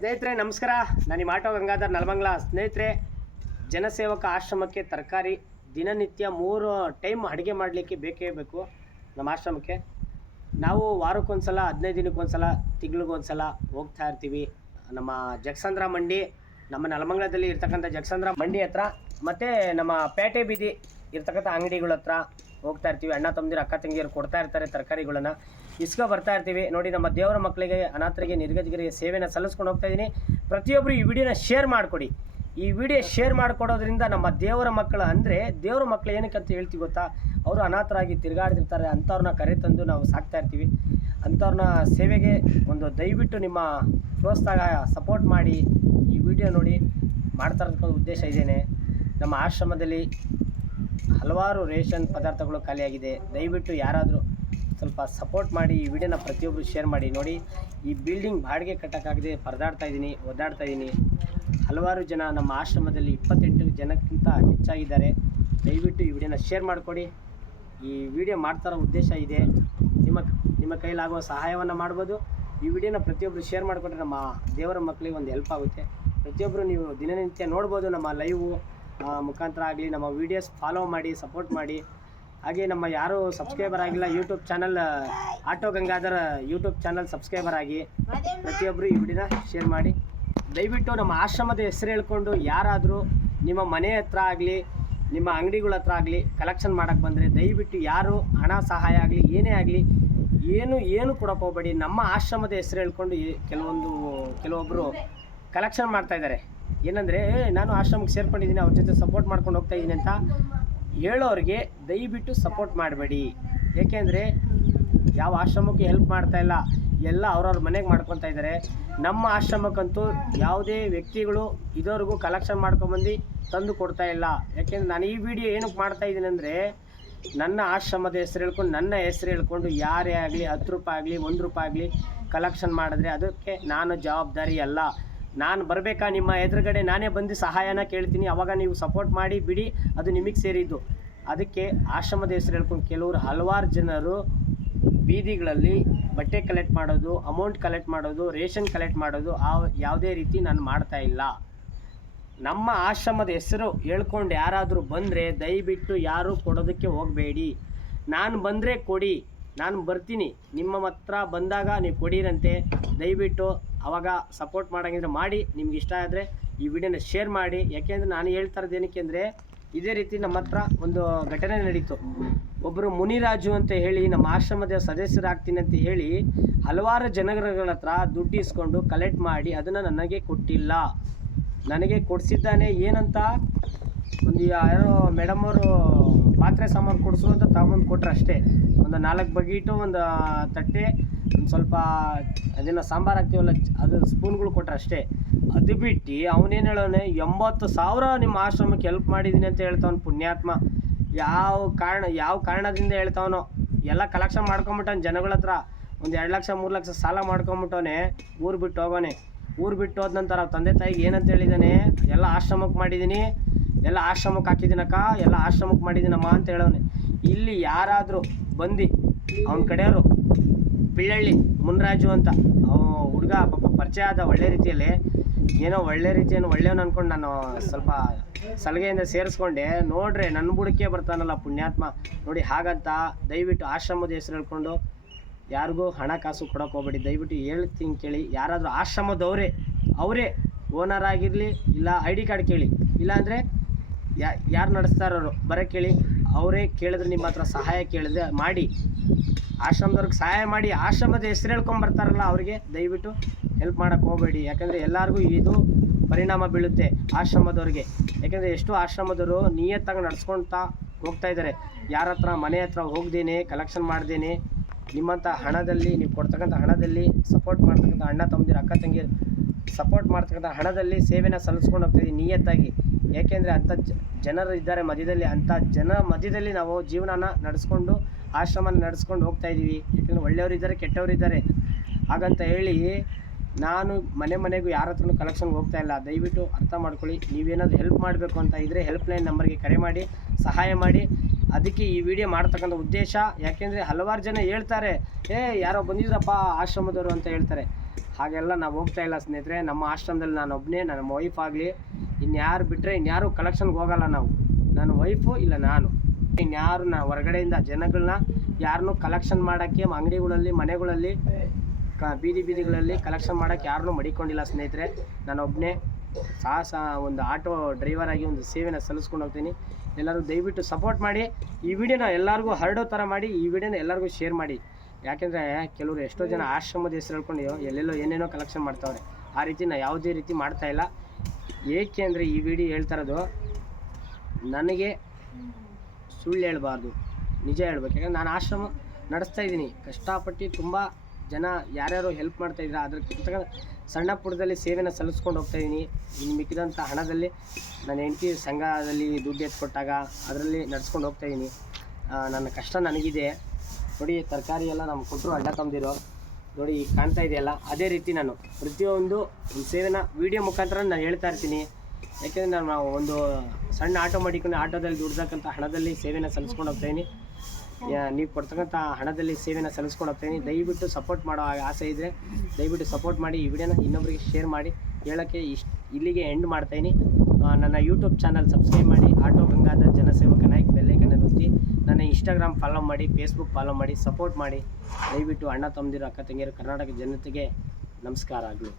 ಸ್ನೇಹಿತರೆ ನಮಸ್ಕಾರ. ನಾನು ನಿಮ್ಮ ಆಟೋ ಗಂಗಾಧರ್ ನಲಮಂಗಲ. ಸ್ನೇಹಿತರೆ, ಜನಸೇವಕ ಆಶ್ರಮಕ್ಕೆ ತರಕಾರಿ ದಿನನಿತ್ಯ 3 ಟೈಮ್ ಅಡುಗೆ ಮಾಡಲಿಕ್ಕೆ ಬೇಕೇ ಬೇಕು. ನಮ್ಮ ಆಶ್ರಮಕ್ಕೆ ನಾವು ವಾರಕ್ಕೊಂದ್ಸಲ, 15 ದಿನಕ್ಕೊಂದ್ಸಲ, ತಿಂಗಳಿಗೊಂದ್ಸಲ ಹೋಗ್ತಾ ಇರ್ತೀವಿ. ನಮ್ಮ ಜಗಸಂದ್ರ ಮಂಡಿ, ನಮ್ಮ ನಲಮಂಗಲದಲ್ಲಿ ಇರ್ತಕ್ಕಂಥ ಜಗಸಂದ್ರ ಮಂಡಿ ಹತ್ರ ಮತ್ತು ನಮ್ಮ ಪೇಟೆ ಬೀದಿ ಇರ್ತಕ್ಕಂಥ ಅಂಗಡಿಗಳ ಹತ್ರ ಹೋಗ್ತಾ ಇರ್ತೀವಿ. ಅಣ್ಣ ತಮ್ಮದಿರು, ಅಕ್ಕ ತಂಗಿಯರು ಕೊಡ್ತಾ ಇರ್ತಾರೆ ತರಕಾರಿಗಳನ್ನು. ಇಸ್ಕೊ ಬರ್ತಾ ಇರ್ತೀವಿ. ನೋಡಿ, ನಮ್ಮ ದೇವರ ಮಕ್ಕಳಿಗೆ, ಅನಾಥರಿಗೆ, ನಿರ್ಗತಿಕರಿಗೆ ಸೇವೆನ ಸಲ್ಲಿಸ್ಕೊಂಡು ಹೋಗ್ತಾ ಇದ್ದೀನಿ. ಪ್ರತಿಯೊಬ್ಬರು ಈ ವಿಡಿಯೋನ ಶೇರ್ ಮಾಡಿಕೊಡಿ. ಈ ವಿಡಿಯೋ ಶೇರ್ ಮಾಡಿಕೊಡೋದ್ರಿಂದ ನಮ್ಮ ದೇವರ ಮಕ್ಕಳು, ಅಂದರೆ ದೇವರ ಮಕ್ಕಳು ಏನಕ್ಕೆ ಅಂತ ಹೇಳ್ತೀವಿ ಗೊತ್ತಾ? ಅವರು ಅನಾಥರಾಗಿ ತಿರುಗಾಡ್ತಿರ್ತಾರೆ. ಅಂಥವ್ರನ್ನ ಕರೆ ತಂದು ನಾವು ಸಾಕ್ತಾ ಇರ್ತೀವಿ. ಅಂಥವ್ರನ್ನ ಸೇವೆಗೆ ದಯವಿಟ್ಟು ನಿಮ್ಮ ಪ್ರೋತ್ಸಾಹ ಸಪೋರ್ಟ್ ಮಾಡಿ. ಈ ವಿಡಿಯೋ ನೋಡಿ ಮಾಡ್ತಾ ಇರೋದಕ್ಕೊಂದು ಉದ್ದೇಶ ಇದೇನೆ. ನಮ್ಮ ಆಶ್ರಮದಲ್ಲಿ ಹಲವಾರು ರೇಷನ್ ಪದಾರ್ಥಗಳು ಖಾಲಿಯಾಗಿದೆ. ದಯವಿಟ್ಟು ಯಾರಾದರೂ ಸ್ವಲ್ಪ ಸಪೋರ್ಟ್ ಮಾಡಿ. ಈ ವಿಡಿಯೋನ ಪ್ರತಿಯೊಬ್ಬರು ಶೇರ್ ಮಾಡಿ. ನೋಡಿ, ಈ ಬಿಲ್ಡಿಂಗ್ ಬಾಡಿಗೆ ಕಟ್ಟೋಕ್ಕಾಗದೆ ಒದ್ದಾಡ್ತಾ ಇದ್ದೀನಿ. ಹಲವಾರು ಜನ ನಮ್ಮ ಆಶ್ರಮದಲ್ಲಿ 28 ಜನಕ್ಕಿಂತ ಹೆಚ್ಚಾಗಿದ್ದಾರೆ. ದಯವಿಟ್ಟು ಈ ವಿಡಿಯೋನ ಶೇರ್ ಮಾಡಿಕೊಡಿ. ಈ ವಿಡಿಯೋ ಮಾಡ್ತಾರೋ ಉದ್ದೇಶ ಇದೆ. ನಿಮ್ಮ ಕೈಲಾಗುವ ಸಹಾಯವನ್ನು ಮಾಡ್ಬೋದು. ಈ ವಿಡಿಯೋನ ಪ್ರತಿಯೊಬ್ಬರು ಶೇರ್ ಮಾಡಿಕೊಟ್ರೆ ನಮ್ಮ ದೇವರ ಮಕ್ಕಳಿಗೆ ಒಂದು ಹೆಲ್ಪ್ ಆಗುತ್ತೆ. ಪ್ರತಿಯೊಬ್ಬರು ನೀವು ದಿನನಿತ್ಯ ನೋಡ್ಬೋದು. ನಮ್ಮ ಲೈವು ಮುಖಾಂತರ ಆಗಲಿ ನಮ್ಮ ವೀಡಿಯೋಸ್ ಫಾಲೋ ಮಾಡಿ, ಸಪೋರ್ಟ್ ಮಾಡಿ. ಹಾಗೆ ನಮ್ಮ ಯಾರು ಸಬ್ಸ್ಕ್ರೈಬರ್ ಆಗಿಲ್ಲ, YouTube channel auto Gangadhar YouTube channel subscriber ಆಗಿ. ಪ್ರತಿಯೊಬ್ಬರು ಈ ವಿಡಿಯೋನ ಶೇರ್ ಮಾಡಿ. ದಯವಿಟ್ಟು ನಮ್ಮ ಆಶ್ರಮದ ಹೆಸರು ಹೇಳ್ಕೊಂಡು ಯಾರಾದರೂ ನಿಮ್ಮ ಮನೆ ಹತ್ರ ಆಗಲಿ, ನಿಮ್ಮ ಅಂಗಡಿಗಳ ಹತ್ರ ಆಗಲಿ ಕಲೆಕ್ಷನ್ ಮಾಡೋಕ್ಕೆ ಬಂದರೆ ದಯವಿಟ್ಟು ಯಾರು ಹಣ ಸಹಾಯ ಆಗಲಿ, ಏನೇ ಆಗಲಿ ಏನು ಕೊಡೋಕೆ ಹೋಗಬೇಡಿ. ನಮ್ಮ ಆಶ್ರಮದ ಹೆಸರು ಹೇಳ್ಕೊಂಡು ಕೆಲವೊಬ್ಬರು ಕಲೆಕ್ಷನ್ ಮಾಡ್ತಾಯಿದ್ದಾರೆ. ಏನಂದರೆ, ನಾನು ಆಶ್ರಮಕ್ಕೆ ಸೇರ್ಕೊಂಡಿದ್ದೀನಿ, ಅವ್ರ ಜೊತೆ ಸಪೋರ್ಟ್ ಮಾಡ್ಕೊಂಡು ಹೋಗ್ತಾಯಿದ್ದೀನಿ ಅಂತ ಹೇಳೋರಿಗೆ ದಯವಿಟ್ಟು ಸಪೋರ್ಟ್ ಮಾಡಬೇಡಿ. ಏಕೆಂದರೆ ಯಾವ ಆಶ್ರಮಕ್ಕೆ ಹೆಲ್ಪ್ ಮಾಡ್ತಾಯಿಲ್ಲ, ಎಲ್ಲ ಅವ್ರವ್ರ ಮನೆಗೆ ಮಾಡ್ಕೊತಾ ಇದ್ದಾರೆ. ನಮ್ಮ ಆಶ್ರಮಕ್ಕಂತೂ ಯಾವುದೇ ವ್ಯಕ್ತಿಗಳು ಇದುವರೆಗೂ ಕಲೆಕ್ಷನ್ ಮಾಡ್ಕೊಂಬಂದು ತಂದು ಕೊಡ್ತಾ ಇಲ್ಲ. ಯಾಕೆಂದರೆ ನಾನು ಈ ವಿಡಿಯೋ ಏನಕ್ಕೆ ಮಾಡ್ತಾಯಿದ್ದೀನಿ ಅಂದರೆ, ನನ್ನ ಆಶ್ರಮದ ಹೆಸರು ಹೇಳ್ಕೊಂಡು, ನನ್ನ ಹೆಸರು ಹೇಳ್ಕೊಂಡು ಯಾರೇ ಆಗಲಿ 10 ರೂಪಾಯಿ ಆಗಲಿ 1 ರೂಪಾಯಿ ಆಗಲಿ ಕಲೆಕ್ಷನ್ ಮಾಡಿದ್ರೆ ಅದಕ್ಕೆ ನಾನು ಜವಾಬ್ದಾರಿ ಅಲ್ಲ. ನಾನು ಬರಬೇಕಾ ನಿಮ್ಮ ಎದುರುಗಡೆ ನಾನೇ ಬಂದು ಸಹಾಯನ ಕೇಳ್ತೀನಿ. ಆವಾಗ ನೀವು ಸಪೋರ್ಟ್ ಮಾಡಿ ಬಿಡಿ, ಅದು ನಿಮಗೆ ಸೇರಿದ್ದು. ಅದಕ್ಕೆ ಆಶ್ರಮದ ಹೆಸರು ಹೇಳ್ಕೊಂಡು ಹಲವಾರು ಜನರು ಬೀದಿಗಳಲ್ಲಿ ಬಟ್ಟೆ ಕಲೆಕ್ಟ್ ಮಾಡೋದು, ಅಮೌಂಟ್ ಕಲೆಕ್ಟ್ ಮಾಡೋದು, ರೇಷನ್ ಕಲೆಕ್ಟ್ ಮಾಡೋದು ಯಾವುದೇ ರೀತಿ ನಾನು ಮಾಡ್ತಾ ಇಲ್ಲ. ನಮ್ಮ ಆಶ್ರಮದ ಹೆಸರು ಹೇಳ್ಕೊಂಡು ಯಾರಾದರೂ ಬಂದರೆ ದಯವಿಟ್ಟು ಯಾರೂ ಕೊಡೋದಕ್ಕೆ ಹೋಗಬೇಡಿ. ನಾನು ಬಂದರೆ ಕೊಡಿ, ನಾನು ಬರ್ತೀನಿ. ನಿಮ್ಮ ಹತ್ರ ಬಂದಾಗ ನೀವು ಕೊಡಿರಂತೆ. ದಯವಿಟ್ಟು ಆವಾಗ ಸಪೋರ್ಟ್ ಮಾಡೋಂಗಿದ್ರೆ ಮಾಡಿ. ನಿಮ್ಗೆ ಇಷ್ಟ ಆದರೆ ಈ ವಿಡಿಯೋನ ಶೇರ್ ಮಾಡಿ. ಯಾಕೆಂದರೆ ನಾನು ಹೇಳ್ತಾ ಇರೋದು ಏನಕ್ಕೆ ಅಂದರೆ, ಇದೇ ರೀತಿ ನಮ್ಮ ಹತ್ರ ಒಂದು ಘಟನೆ ನಡೀತು. ಒಬ್ಬರು ಮುನಿರಾಜು ಅಂತ ಹೇಳಿ ನಮ್ಮ ಆಶ್ರಮದ ಸದಸ್ಯರಾಗ್ತೀನಿ ಅಂತ ಹೇಳಿ ಹಲವಾರು ಜನಗಳ ಹತ್ರ ದುಡ್ಡು ಇಸ್ಕೊಂಡು ಕಲೆಕ್ಟ್ ಮಾಡಿ ಅದನ್ನು ನನಗೆ ಕೊಟ್ಟಿಲ್ಲ. ನನಗೆ ಕೊಡಿಸಿದ್ದಾನೆ ಏನಂತ, ಯಾರೋ ಮೇಡಮ್ ಅವರು ಪಾತ್ರೆ ಸಾಮಾನು ಕೊಡಿಸು ಅಂತ ತಗೊಂಡು ಕೊಟ್ಟರು ಅಷ್ಟೇ. 4 ಬಗೀಟು, ಒಂದು ತಟ್ಟೆ, ಒಂದು ಸ್ವಲ್ಪ ಅದನ್ನು ಸಾಂಬಾರು ಹಾಕ್ತೀವಲ್ಲ ಅದು ಸ್ಪೂನ್ಗಳು ಕೊಟ್ಟರು ಅಷ್ಟೇ. ಅದು ಬಿಟ್ಟು ಅವನೇನು ಹೇಳೋನೆ, 80,000 ನಿಮ್ಮ ಆಶ್ರಮಕ್ಕೆ ಹೆಲ್ಪ್ ಮಾಡಿದ್ದೀನಿ ಅಂತ ಹೇಳ್ತಾವನು ಪುಣ್ಯಾತ್ಮ. ಯಾವ ಕಾರಣದಿಂದ ಹೇಳ್ತಾವನೋ, ಎಲ್ಲ ಕಲೆಕ್ಷನ್ ಮಾಡ್ಕೊಂಬಿಟ್ಟವನು ಜನಗಳ ಹತ್ರ. 2 ಲಕ್ಷ 3 ಲಕ್ಷ ಸಾಲ ಮಾಡ್ಕೊಂಬಿಟ್ಟವನೆ. ಊರು ಬಿಟ್ಟು ಹೋಗೋನೆ. ಊರು ಬಿಟ್ಟು ಹೋದ ನಂತರ ಅವ್ರ ತಂದೆ ತಾಯಿಗೆ ಏನಂತ ಹೇಳಿದ್ದಾನೆ, ಎಲ್ಲ ಆಶ್ರಮಕ್ಕೆ ಮಾಡಿದ್ದೀನಿ, ಎಲ್ಲ ಆಶ್ರಮಕ್ಕೆ ಹಾಕಿದ್ದೀನಕ್ಕ, ಎಲ್ಲ ಆಶ್ರಮಕ್ಕೆ ಮಾಡಿದ್ದೀನಮ್ಮ ಅಂತ ಹೇಳೋನೆ. ಇಲ್ಲಿ ಯಾರಾದರೂ ಬಂದು ಅವನ ಕಡೆಯವರು, ಪಿಳ್ಳಳ್ಳಿ ಮುನ್ರಾಜು ಅಂತ ಹುಡುಗ ಪಾಪ ಪರಿಚಯ ಆದ ಒಳ್ಳೆ ರೀತಿಯಲ್ಲಿ, ಒಳ್ಳೆಯವನು ಅಂದ್ಕೊಂಡು ನಾನು ಸ್ವಲ್ಪ ಸಲಹೆಯಿಂದ ಸೇರಿಸ್ಕೊಂಡೆ. ನೋಡ್ರೆ ನನ್ನ ಬುಡಕ್ಕೆ ಬರ್ತಾನಲ್ಲ ಪುಣ್ಯಾತ್ಮ. ನೋಡಿ, ಹಾಗಂತ ದಯವಿಟ್ಟು ಆಶ್ರಮದ ಹೆಸರು ಹೇಳ್ಕೊಂಡು ಯಾರಿಗೂ ಹಣ ಕಾಸು ಕೊಡೋಕೆ ಹೋಗ್ಬೇಡಿ. ದಯವಿಟ್ಟು ಹೇಳ್ತೀನಿ ಕೇಳಿ. ಯಾರಾದರೂ ಆಶ್ರಮದವರೇ ಅವರೇ ಓನರ್ ಆಗಿರಲಿ, ಇಲ್ಲ ID ಕಾರ್ಡ್ ಕೇಳಿ, ಇಲ್ಲಾಂದರೆ ಯಾರು ನಡೆಸ್ತಾ ಇರೋರು ಬರೋಕ್ಕೆ ಕೇಳಿ. ಅವರೇ ಕೇಳಿದ್ರೆ, ನಿಮ್ಮ ಹತ್ರ ಸಹಾಯ ಕೇಳಿದ್ರೆ ಮಾಡಿ. ಆಶ್ರಮದವ್ರಿಗೆ ಸಹಾಯ ಮಾಡಿ. ಆಶ್ರಮದ ಹೆಸರು ಹೇಳ್ಕೊಂಬರ್ತಾರಲ್ಲ ಅವರಿಗೆ ದಯವಿಟ್ಟು ಹೆಲ್ಪ್ ಮಾಡೋಕ್ಕೆ ಹೋಗಬೇಡಿ. ಯಾಕಂದರೆ ಎಲ್ಲರಿಗೂ ಇದು ಪರಿಣಾಮ ಬೀಳುತ್ತೆ ಆಶ್ರಮದವ್ರಿಗೆ. ಯಾಕೆಂದರೆ ಎಷ್ಟೋ ಆಶ್ರಮದವರು ನಿಯತ್ತಾಗಿ ನಡ್ಸ್ಕೊಳ್ತಾ ಹೋಗ್ತಾಯಿದ್ದಾರೆ. ಯಾರ ಹತ್ರ ಮನೆ ಹತ್ರ ಹೋಗ್ದೇನೆ, ಕಲೆಕ್ಷನ್ ಮಾಡ್ದೇನೆ, ನಿಮ್ಮಂಥ ಹಣದಲ್ಲಿ, ನೀವು ಕೊಡ್ತಕ್ಕಂಥ ಹಣದಲ್ಲಿ ಸಪೋರ್ಟ್ ಮಾಡ್ತಕ್ಕಂಥ ಅಣ್ಣ ತಮ್ಮದಿರು, ಅಕ್ಕ ತಂಗಿಯರು ಸಪೋರ್ಟ್ ಮಾಡ್ತಕ್ಕಂಥ ಹಣದಲ್ಲಿ ಸೇವೆನ ಸಲ್ಲಿಸ್ಕೊಂಡು ಹೋಗ್ತಾಯಿದ್ದೀವಿ ನಿಯತ್ತಾಗಿ. ಏಕೆಂದರೆ ಅಂಥ ಜನರು ಇದ್ದಾರೆ ಮಧ್ಯದಲ್ಲಿ. ಅಂಥ ಜನ ಮಧ್ಯದಲ್ಲಿ ನಾವು ಜೀವನನ ನಡೆಸ್ಕೊಂಡು, ಆಶ್ರಮನ ನಡೆಸ್ಕೊಂಡು ಹೋಗ್ತಾಯಿದ್ದೀವಿ. ಯಾಕೆಂದರೆ ಒಳ್ಳೆಯವರು ಇದ್ದಾರೆ, ಕೆಟ್ಟವರು ಇದ್ದಾರೆ. ಹಾಗಂತ ಹೇಳಿ ನಾನು ಮನೆಗೂ ಯಾರ ಹತ್ರನೂ ಕಲೆಕ್ಷನ್ಗೆ ಹೋಗ್ತಾಯಿಲ್ಲ. ದಯವಿಟ್ಟು ಅರ್ಥ ಮಾಡ್ಕೊಳ್ಳಿ. ನೀವೇನಾದರೂ ಹೆಲ್ಪ್ ಮಾಡಬೇಕು ಅಂತ ಇದ್ದರೆ ಹೆಲ್ಪ್ಲೈನ್ ನಂಬರ್ಗೆ ಕರೆ ಮಾಡಿ, ಸಹಾಯ ಮಾಡಿ. ಅದಕ್ಕೆ ಈ ವಿಡಿಯೋ ಮಾಡ್ತಕ್ಕಂಥ ಉದ್ದೇಶ. ಯಾಕೆಂದರೆ ಹಲವಾರು ಜನ ಹೇಳ್ತಾರೆ, ಯಾರೋ ಬಂದಿದ್ರಪ್ಪ ಆಶ್ರಮದವರು ಅಂತ ಹೇಳ್ತಾರೆ. ಹಾಗೆಲ್ಲ ನಾವು ಹೋಗ್ತಾ ಇಲ್ಲ ಸ್ನೇಹಿತರೆ. ನಮ್ಮ ಆಶ್ರಮದಲ್ಲಿ ನಾನು ಒಬ್ಬನೇ, ನನ್ನ ವೈಫ್ ಆಗಲಿ ಇನ್ಯಾರು ಬಿಟ್ಟರೆ ಇನ್ಯಾರು ಕಲೆಕ್ಷನ್ಗೆ ಹೋಗಲ್ಲ ನಾವು. ನನ್ನ ವೈಫು ಇಲ್ಲ ನಾನು, ಇನ್ಯಾರು ಹೊರಗಡೆಯಿಂದ ಜನಗಳನ್ನ ಯಾರನ್ನೂ ಕಲೆಕ್ಷನ್ ಮಾಡೋಕ್ಕೆ ಅಂಗಡಿಗಳಲ್ಲಿ ಮನೆಗಳಲ್ಲಿ ಬೀದಿಗಳಲ್ಲಿ ಕಲೆಕ್ಷನ್ ಮಾಡೋಕ್ಕೆ ಯಾರನ್ನೂ ಮಡಿಕೊಂಡಿಲ್ಲ ಸ್ನೇಹಿತರೆ. ನಾನೊಬ್ಬನೇ ಸಾಹಸ ಒಂದು ಆಟೋ ಡ್ರೈವರ್ ಆಗಿ ಒಂದು ಸೇವೆನ ಸಲ್ಲಿಸ್ಕೊಂಡು ಹೋಗ್ತೀನಿ. ಎಲ್ಲರೂ ದಯವಿಟ್ಟು ಸಪೋರ್ಟ್ ಮಾಡಿ. ಈ ವಿಡಿಯೋನ ಎಲ್ಲರಿಗೂ ಹರಡೋ ಥರ ಮಾಡಿ, ಈ ವಿಡಿಯೋನ ಎಲ್ಲರಿಗೂ ಶೇರ್ ಮಾಡಿ. ಯಾಕೆಂದರೆ ಕೆಲವರು ಎಷ್ಟೋ ಜನ ಆಶ್ರಮದ ಹೆಸರು ಹೇಳ್ಕೊಂಡು ಎಲ್ಲೆಲ್ಲೋ ಏನೇನೋ ಕಲೆಕ್ಷನ್ ಮಾಡ್ತಾವ್ರೆ. ಆ ರೀತಿ ನಾನು ಯಾವುದೇ ರೀತಿ ಮಾಡ್ತಾಯಿಲ್ಲ. ಏಕೆ ಅಂದರೆ ಈ ವಿಡಿಯೋ ಹೇಳ್ತಾ ಇರೋದು ನನಗೆ ಸುಳ್ಳು ಹೇಳ್ಬಾರ್ದು, ನಿಜ ಹೇಳ್ಬೇಕು. ಯಾಕಂದರೆ ನಾನು ಆಶ್ರಮ ನಡೆಸ್ತಾ ಇದ್ದೀನಿ, ಕಷ್ಟಪಟ್ಟು ತುಂಬ ಜನ ಯಾರ್ಯಾರು ಹೆಲ್ಪ್ ಮಾಡ್ತಾಯಿದ್ರು. ಅದ್ರ ಸಣ್ಣ ಪುಟ್ಟದಲ್ಲಿ ಸೇವೆನ ಸಲ್ಲಿಸ್ಕೊಂಡು ಹೋಗ್ತಾಯಿದ್ದೀನಿ. ಇನ್ನು ಮಿಕ್ಕಿದಂಥ ಹಣದಲ್ಲಿ ನನ್ನ ಹೆಂಡತಿ ಸಂಘದಲ್ಲಿ ದುಡ್ಡು ಎತ್ಕೊಟ್ಟಾಗ ಅದರಲ್ಲಿ ನಡ್ಸ್ಕೊಂಡು ಹೋಗ್ತಾಯಿದ್ದೀನಿ. ನನ್ನ ಕಷ್ಟ ನನಗಿದೆ ನೋಡಿ. ತರಕಾರಿ ಎಲ್ಲ ನಮ್ಗೆ ಕೊಟ್ಟರು ಅಡ್ಡ ಕಂದಿರೋ ನೋಡಿ, ಈಗ ಕಾಣ್ತಾ ಇದೆಯಲ್ಲ, ಅದೇ ರೀತಿ ನಾನು ಪ್ರತಿಯೊಂದು ಸೇವೆನ ವೀಡಿಯೋ ಮುಖಾಂತರ ನಾನು ಹೇಳ್ತಾ ಇರ್ತೀನಿ. ಯಾಕೆಂದರೆ ನಾನು ಒಂದು ಸಣ್ಣ ಆಟೋ ಮಾಡಿಕೊಂಡು ಆಟೋದಲ್ಲಿ ದುಡ್ದಕ್ಕಂಥ ಹಣದಲ್ಲಿ ಸೇವೆನ ಸಲ್ಲಿಸ್ಕೊಂಡು ಹೋಗ್ತಾಯಿದ್ದೀನಿ. ನೀವು ಕೊಡ್ತಕ್ಕಂಥ ಹಣದಲ್ಲಿ ಸೇವೆನ ಸಲ್ಲಿಸ್ಕೊಂಡು ಹೋಗ್ತಾಯಿದ್ದೀನಿ. ದಯವಿಟ್ಟು ಸಪೋರ್ಟ್ ಮಾಡೋ ಆಸೆ ಇದ್ದರೆ ದಯವಿಟ್ಟು ಸಪೋರ್ಟ್ ಮಾಡಿ. ಈ ವಿಡಿಯೋನ ಇನ್ನೊಬ್ಬರಿಗೆ ಶೇರ್ ಮಾಡಿ. ಹೇಳೋಕ್ಕೆ ಇಲ್ಲಿಗೆ ಎಂಡ್ ಮಾಡ್ತಾಯಿದ್ದೀನಿ. ನನ್ನ ಯೂಟ್ಯೂಬ್ ಚಾನಲ್ ಸಬ್ಸ್ಕ್ರೈಬ್ ಮಾಡಿ, ಆಟೋ ಗಂಗಾಧರ್ ಜನಸೇವಕ ನಾಯಕ್, ಬೆಲ್ಲೈಕನ್ ಒತ್ತಿ. ನನ್ನ ಇನ್ಸ್ಟಾಗ್ರಾಮ್ ಫಾಲೋ ಮಾಡಿ, ಫೇಸ್ಬುಕ್ ಫಾಲೋ ಮಾಡಿ, ಸಪೋರ್ಟ್ ಮಾಡಿ. ದಯವಿಟ್ಟು ಅಣ್ಣ ತಮ್ಮದಿರು, ಅಕ್ಕ ತಂಗಿಯರು, ಕರ್ನಾಟಕ ಜನತೆಗೆ ನಮಸ್ಕಾರ ಆಗಲಿ.